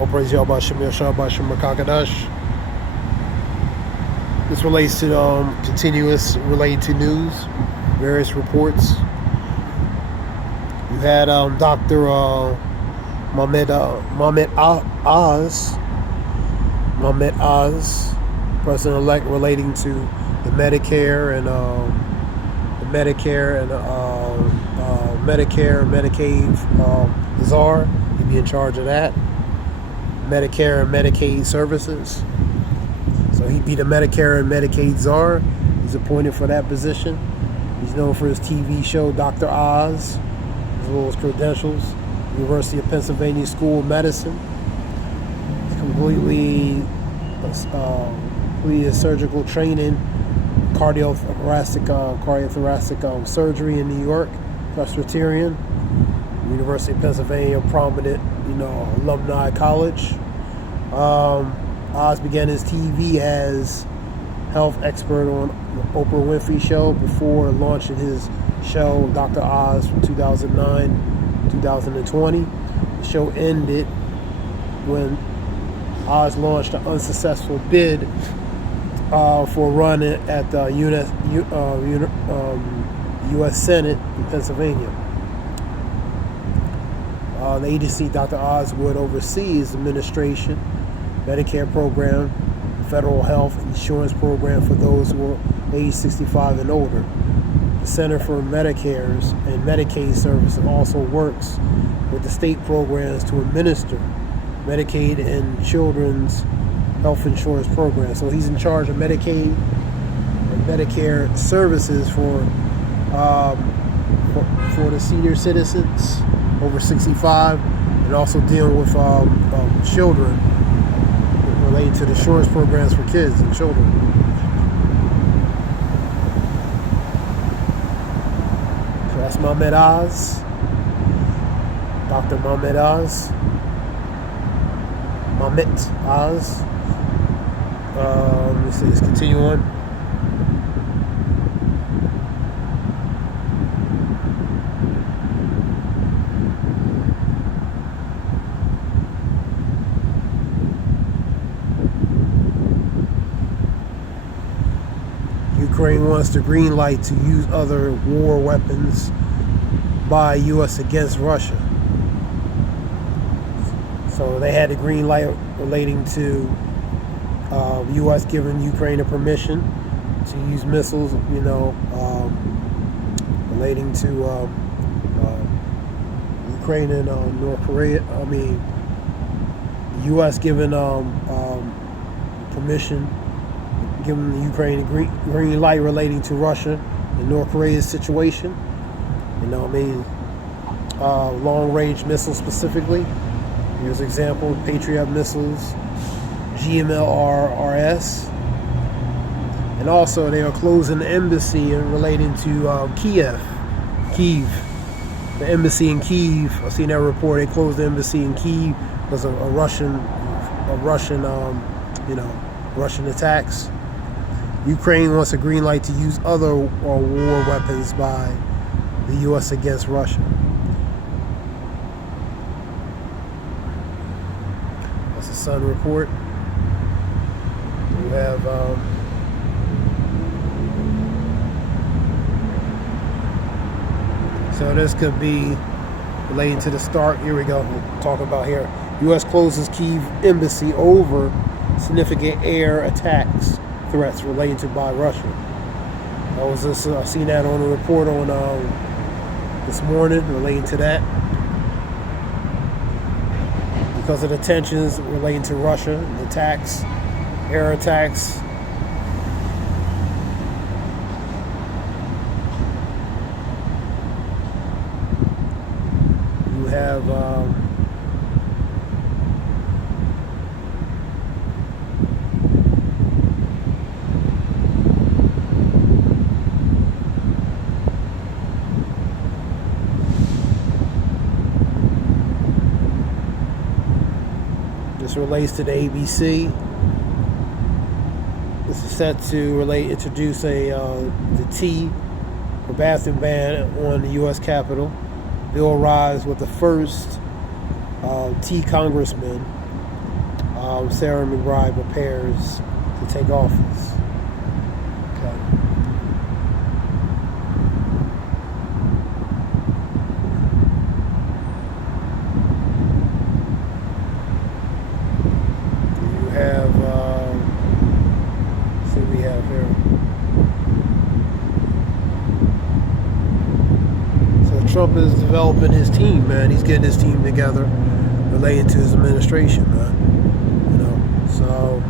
All praise Yahweh Shemir Shabbat Shemir Kakadash. This relates to continuous related to news, various reports. You had Dr. Mohammed Oz, President-elect, relating to the Medicare and Medicaid czar. He'd be in charge of that. Medicare and Medicaid services. So he'd be the Medicare and Medicaid czar. He's appointed for that position. He's known for his TV show Dr. Oz, as well as credentials. University of Pennsylvania School of Medicine. He's completely surgical training, cardiothoracic surgery in New York, Presbyterian. University of Pennsylvania, prominent, alumni college. Oz began his TV as health expert on the Oprah Winfrey Show before launching his show Dr. Oz from 2009-2020. The show ended when Oz launched an unsuccessful bid for a run at the U.S. Senate in Pennsylvania. The agency Dr. Oz would oversee his administration, Medicare program, federal health insurance program for those who are age 65 and older. The Center for Medicare's and Medicaid Services also works with the state programs to administer Medicaid and children's health insurance programs. So he's in charge of Medicaid and Medicare services for the senior citizens over 65, and also dealing with children relating to the insurance programs for kids and children. So that's Mohammed Oz, Dr. Mohammed Oz. Let's continue on. Ukraine wants the green light to use other war weapons by U.S. against Russia. So they had the green light relating to U.S. giving Ukraine a permission to use missiles, relating to Ukraine and North Korea. U.S. giving permission, giving the Ukraine a green light relating to Russia and North Korea's situation. Long-range missiles specifically. Here's an example: Patriot missiles, GMLRS, and also they are closing the embassy and relating to Kiev. The embassy in Kiev. I've seen that report. They closed the embassy in Kiev because of Russian attacks. Ukraine wants a green light to use other war weapons by the U.S. against Russia. That's the Sun report. You have so this could be relating to the start. Here we go. We'll talk about here. U.S. closes Kyiv embassy over significant air attacks threats related to by Russia. I've seen that on a report on this morning relating to that. Because of the tensions relating to Russia, the attacks, air attacks. You have this relates to the ABC. This is set to introduce the T for bathroom ban on the U.S. Capitol. Bill arrives with the first T congressman Sarah McBride prepares to take office. Okay. You have, let's see what we have here. So Trump is developing his team, man. He's getting his team together relating to his administration, man. You know, so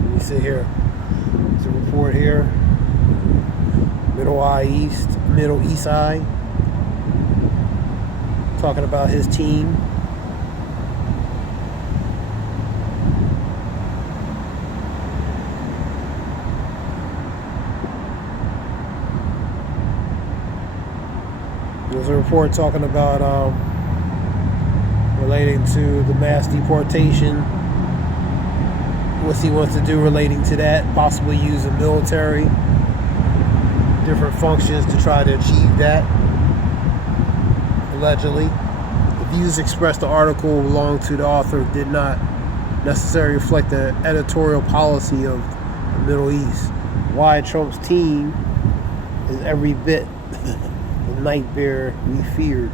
let me see here. There's a report here. Middle East Side, talking about his team. There's a report talking about relating to the mass deportation. What he wants to do relating to that, possibly use the military, different functions to try to achieve that, allegedly. The views expressed in the article belong to the author did not necessarily reflect the editorial policy of the Middle East. Why Trump's team is every bit the nightmare we feared.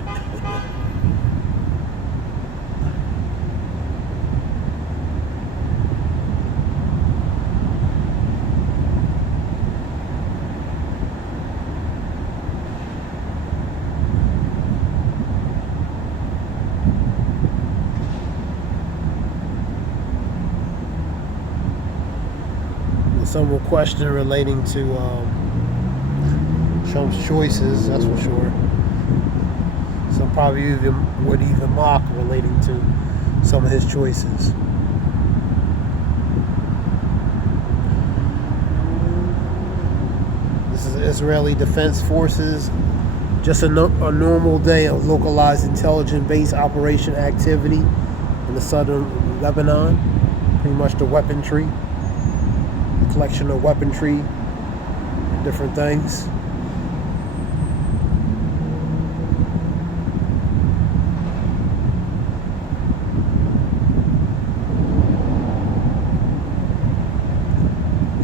Some will question relating to Trump's choices, that's for sure. Some probably would even mock relating to some of his choices. This is Israeli Defense Forces. Just a normal day of localized intelligence base operation activity in the southern Lebanon. Pretty much the weaponry. Collection of weaponry, different things.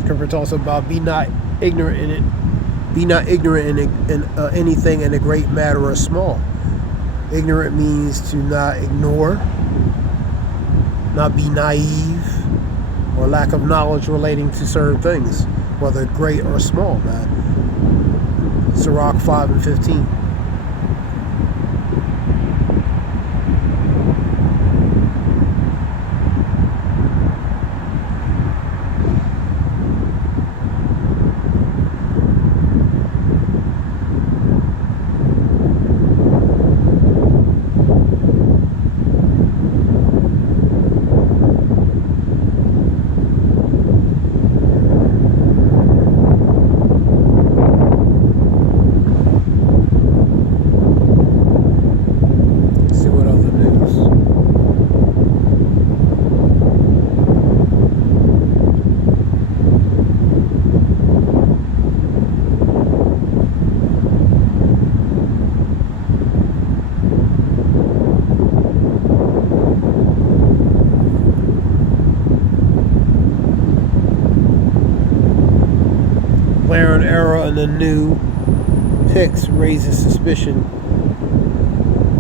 Scripture talks about be not ignorant in it. Be not ignorant in anything in a great matter or small. Ignorant means to not ignore, not be naive, or lack of knowledge relating to certain things, whether great or small, man. Sirach 5:15. Glaring error in the new pics raises suspicion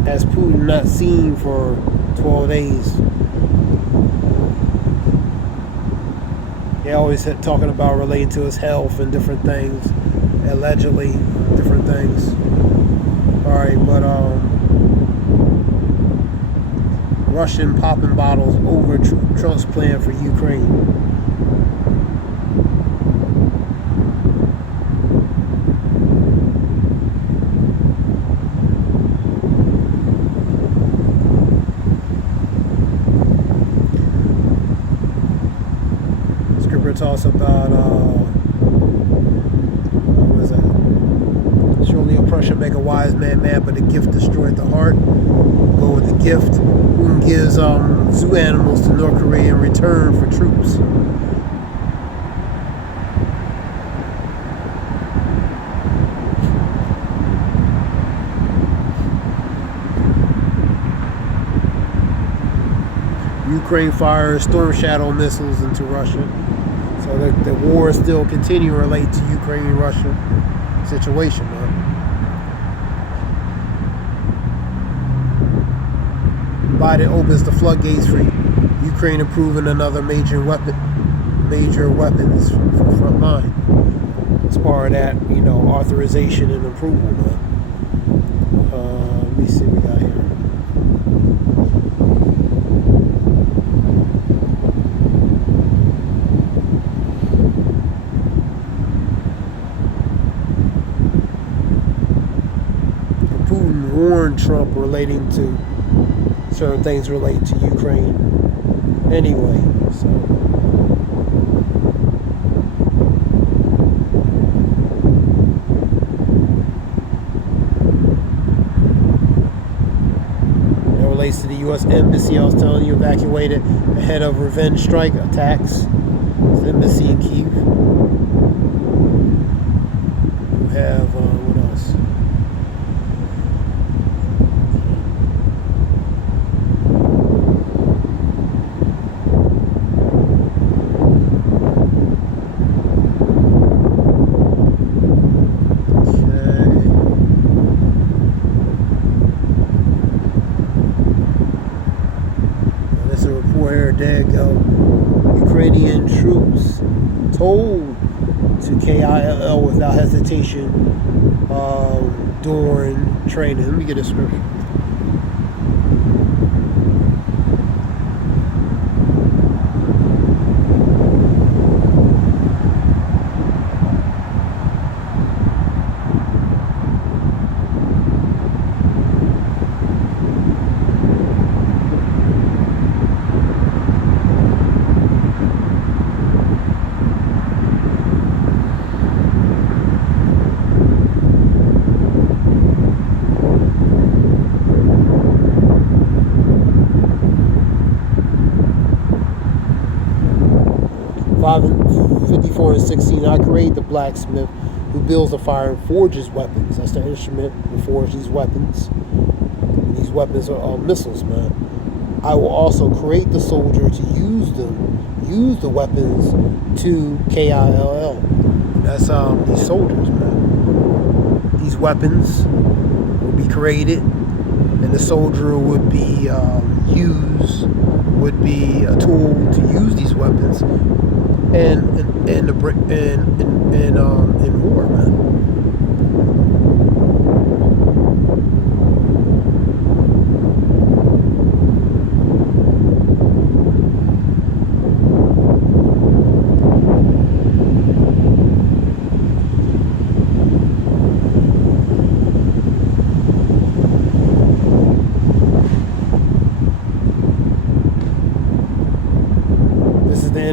as Putin not seen for 12 days. They always talking about relating to his health and different things, allegedly different things. All right, but Russian popping bottles over Trump's plan for Ukraine. Talks about what was that? Surely oppression make a wise man mad, but the gift destroyed the heart. Go with the gift. Putin gives zoo animals to North Korea in return for troops. Ukraine fires Storm Shadow missiles into Russia. So the war is still continuing related to Ukraine-Russia situation, man. Biden opens the floodgates for Ukraine, approving another major weapons for front line. As part of that, authorization and approval, man. Let me see what we got here. Putin warned Trump relating to certain things related to Ukraine. Anyway, so that relates to the U.S. Embassy. I was telling you, evacuated ahead of revenge strike attacks. It's the embassy in Kyiv. You have what else? Ukrainian troops told to KILL without hesitation during training. Let me get a scripture. In 54 and 16, I create the blacksmith who builds a fire and forges weapons. That's the instrument to forge these weapons. And these weapons are missiles, man. I will also create the soldier to use the weapons to KILL. That's these soldiers, man. These weapons will be created, and the soldier would be would be a tool to use these weapons in war, man.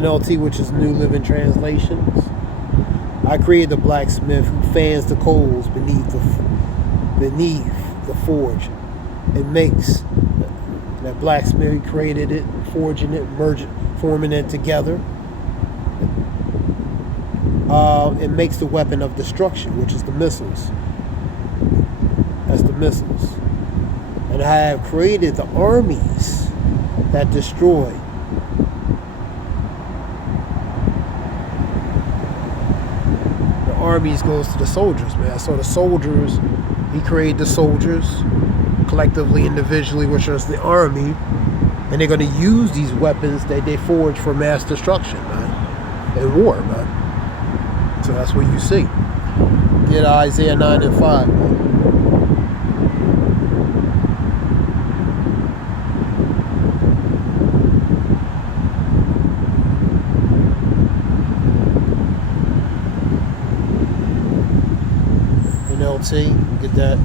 NLT, which is New Living Translations. I created the blacksmith who fans the coals beneath the forge and makes that blacksmith. He created it, forging it, forming it together. It makes the weapon of destruction, which is the missiles. That's the missiles. And I have created the armies that destroy. Armies goes to the soldiers, man. So the soldiers, he created the soldiers collectively, individually, which is the army, and they're going to use these weapons that they forge for mass destruction, man, in war, man. So that's what you see. Get Isaiah 9 and 5, man. NLT, get that.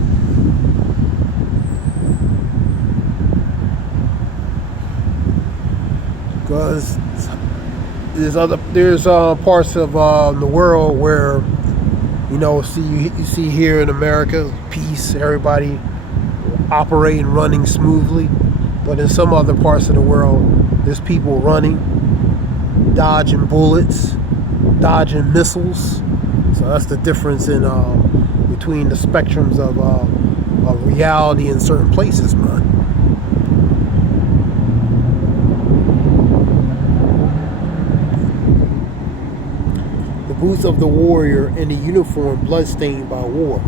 Because there's parts of the world where you see here in America peace, everybody operating, running smoothly, but in some other parts of the world there's people running, dodging bullets, dodging missiles. So that's the difference in between the spectrums of reality in certain places, man. boots of the warrior and the uniform bloodstained by war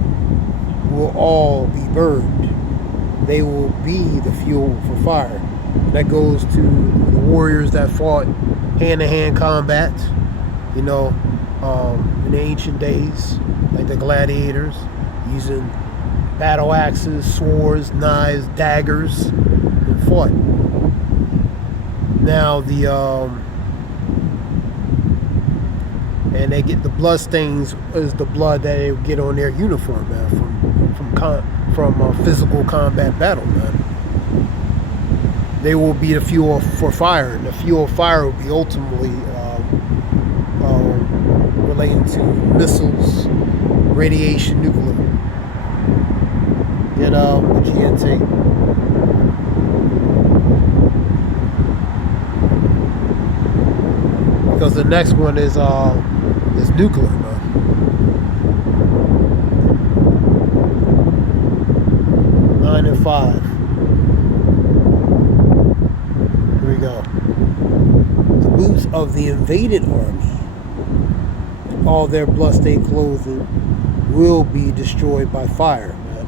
will all be burned. They will be the fuel for fire. That goes to the warriors that fought hand-to-hand combat, in the ancient days, like the gladiators, using battle axes, swords, knives, daggers, and fought. Now and they get the blood stains is the blood that they get on their uniform, man, from physical combat battle, man. They will be the fuel for fire, and the fuel of fire will be ultimately relating to missiles, radiation, nuclear, the GNT. Because the next one is nuclear, man. Nine and 5. Here we go. The boots of the invaded army, all their blood-stained clothing, will be destroyed by fire, man.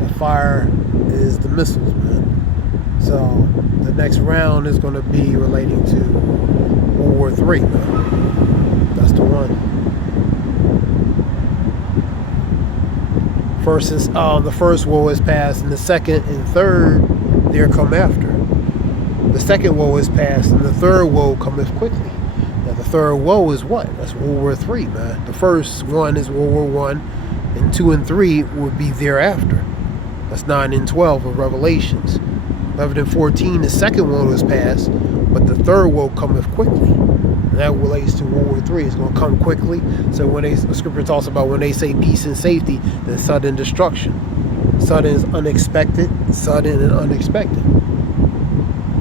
And fire is the missiles, man. So the next round is going to be relating to World War III, man. That's the one. The first war is passed, and the second and third there come after. The second woe is past, and the third woe cometh quickly. Now the third woe is what? That's World War III, man. The first one is World War I, and 2 and 3 would be thereafter. That's 9 and 12 of Revelations. 11 and 14, the second one was passed, but the third woe cometh quickly. And that relates to World War III. It's going to come quickly. So when the scripture talks about when they say peace and safety, then sudden destruction. Sudden is unexpected, sudden and unexpected.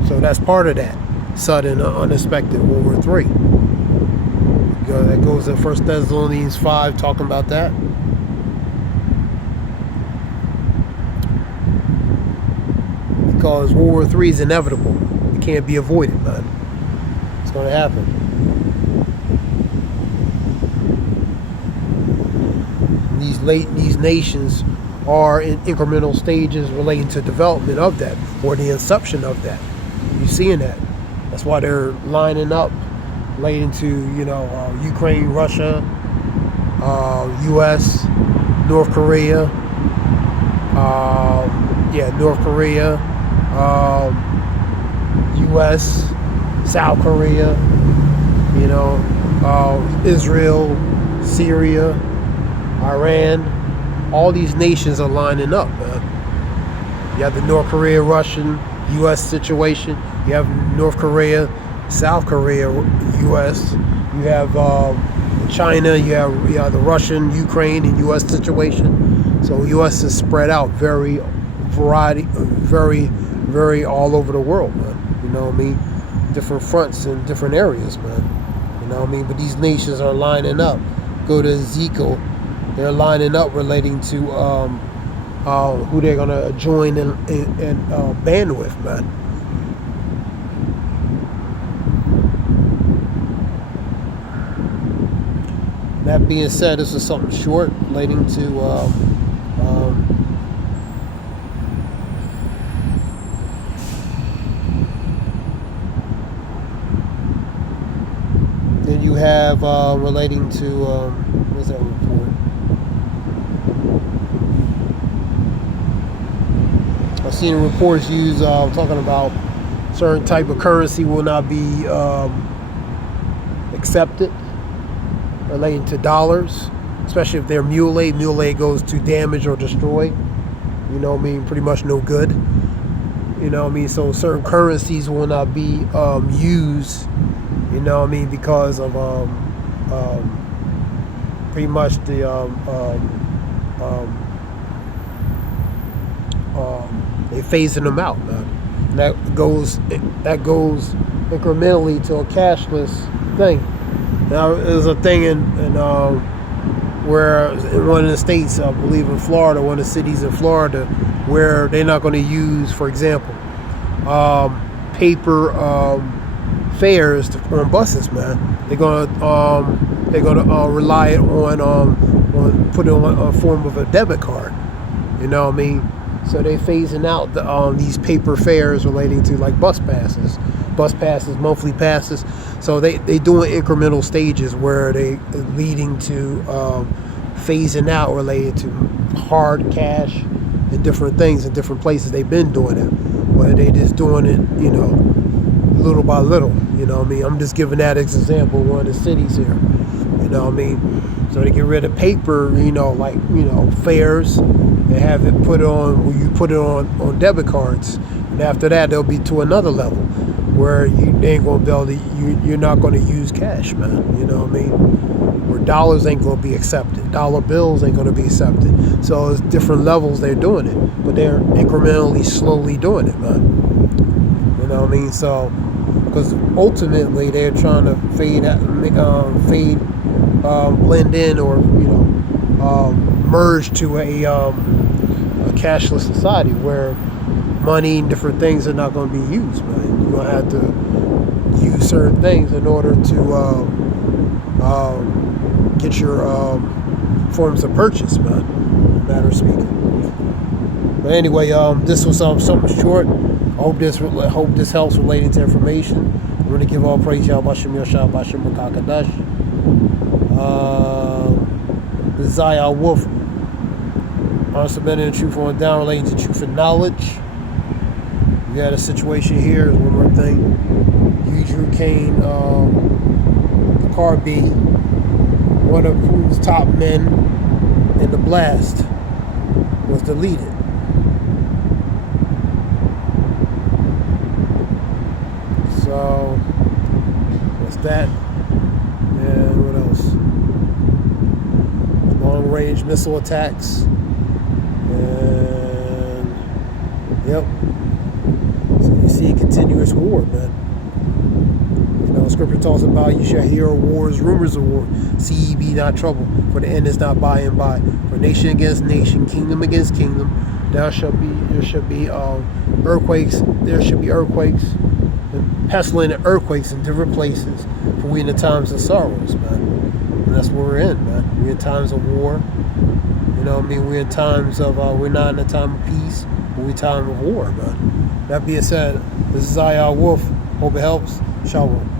So that's part of that. Sudden and unexpected World War III. That goes in 1 Thessalonians 5 talking about that. Because World War III is inevitable. It can't be avoided, man. It's going to happen. These nations are in incremental stages relating to development of that, or the inception of that. You're seeing that. That's why they're lining up relating to, Ukraine, Russia, U.S., North Korea, North Korea, U.S., South Korea, Israel, Syria, Iran. All these nations are lining up, man. You have the North Korea, Russian, U.S. situation. You have North Korea, South Korea, U.S. You have China. You have the Russian, Ukraine, and U.S. situation. So U.S. is spread out very all over the world, man. You know what I mean? Different fronts in different areas, man. You know what I mean? But these nations are lining up. Go to Ezekiel. They're lining up relating to who they're going to join and band with, man. That being said, this is something short relating to then you have relating to what's that report? I've seen reports used talking about certain type of currency will not be accepted relating to dollars, especially if they're mule aid. Mule aid goes to damage or destroy. You know what I mean? Pretty much no good. You know what I mean? So certain currencies will not be used. You know what I mean? Because of pretty much the they phasing them out, man. And that goes incrementally to a cashless thing. Now there's a thing in where in one of the states, I believe in Florida, one of the cities in Florida, where they're not going to use, for example, paper fares on buses, man. They're gonna rely it on put it on a form of a debit card. You know what I mean? So they phasing out these paper fares relating to like bus passes, monthly passes. So they doing incremental stages where they leading to phasing out related to hard cash and different things in different places. They've been doing it, but they just doing it, little by little. You know what I mean? I'm just giving that as an example of one of the cities here. You know what I mean? So they get rid of paper, fares, and have it put on where you put it on debit cards. And after that, they'll be to another level where they ain't gonna be able to, you're not gonna use cash, man. You know what I mean? Where dollars ain't gonna be accepted, dollar bills ain't gonna be accepted. So it's different levels they're doing it, but they're incrementally, slowly doing it, man. You know what I mean? So, because ultimately they're trying to blend in, or merge to a cashless society where money and different things are not going to be used, man. You're going to have to use certain things in order to get your forms of purchase, man. Matter of speaking. But anyway, this was something short. I hope this helps relating to information. I'm going to give all praise Yahweh Bashem Yashah Bashem Makakadash. The Zayah Wolf. Honest submitting the truth on down relating to truth and knowledge. We had a situation here. One more thing. Eugene Kane, the car B, one of whose top men in the blast was deleted. So, what's that? And what else? Long-range missile attacks. And, yep. So you see a continuous war, man. Scripture talks about you shall hear of wars, rumors of war. See ye be not troubled, for the end is not by and by. For nation against nation, kingdom against kingdom, there shall be earthquakes. There should be earthquakes, and pestilent earthquakes in different places. For we in the times of sorrows, man. And that's where we're in, man. We're in times of war. You know what I mean? We're in times of we're not in a time of peace, but we're in a time of war, man. That being said, this is Zayah Wolf. Hope it helps. Shalom.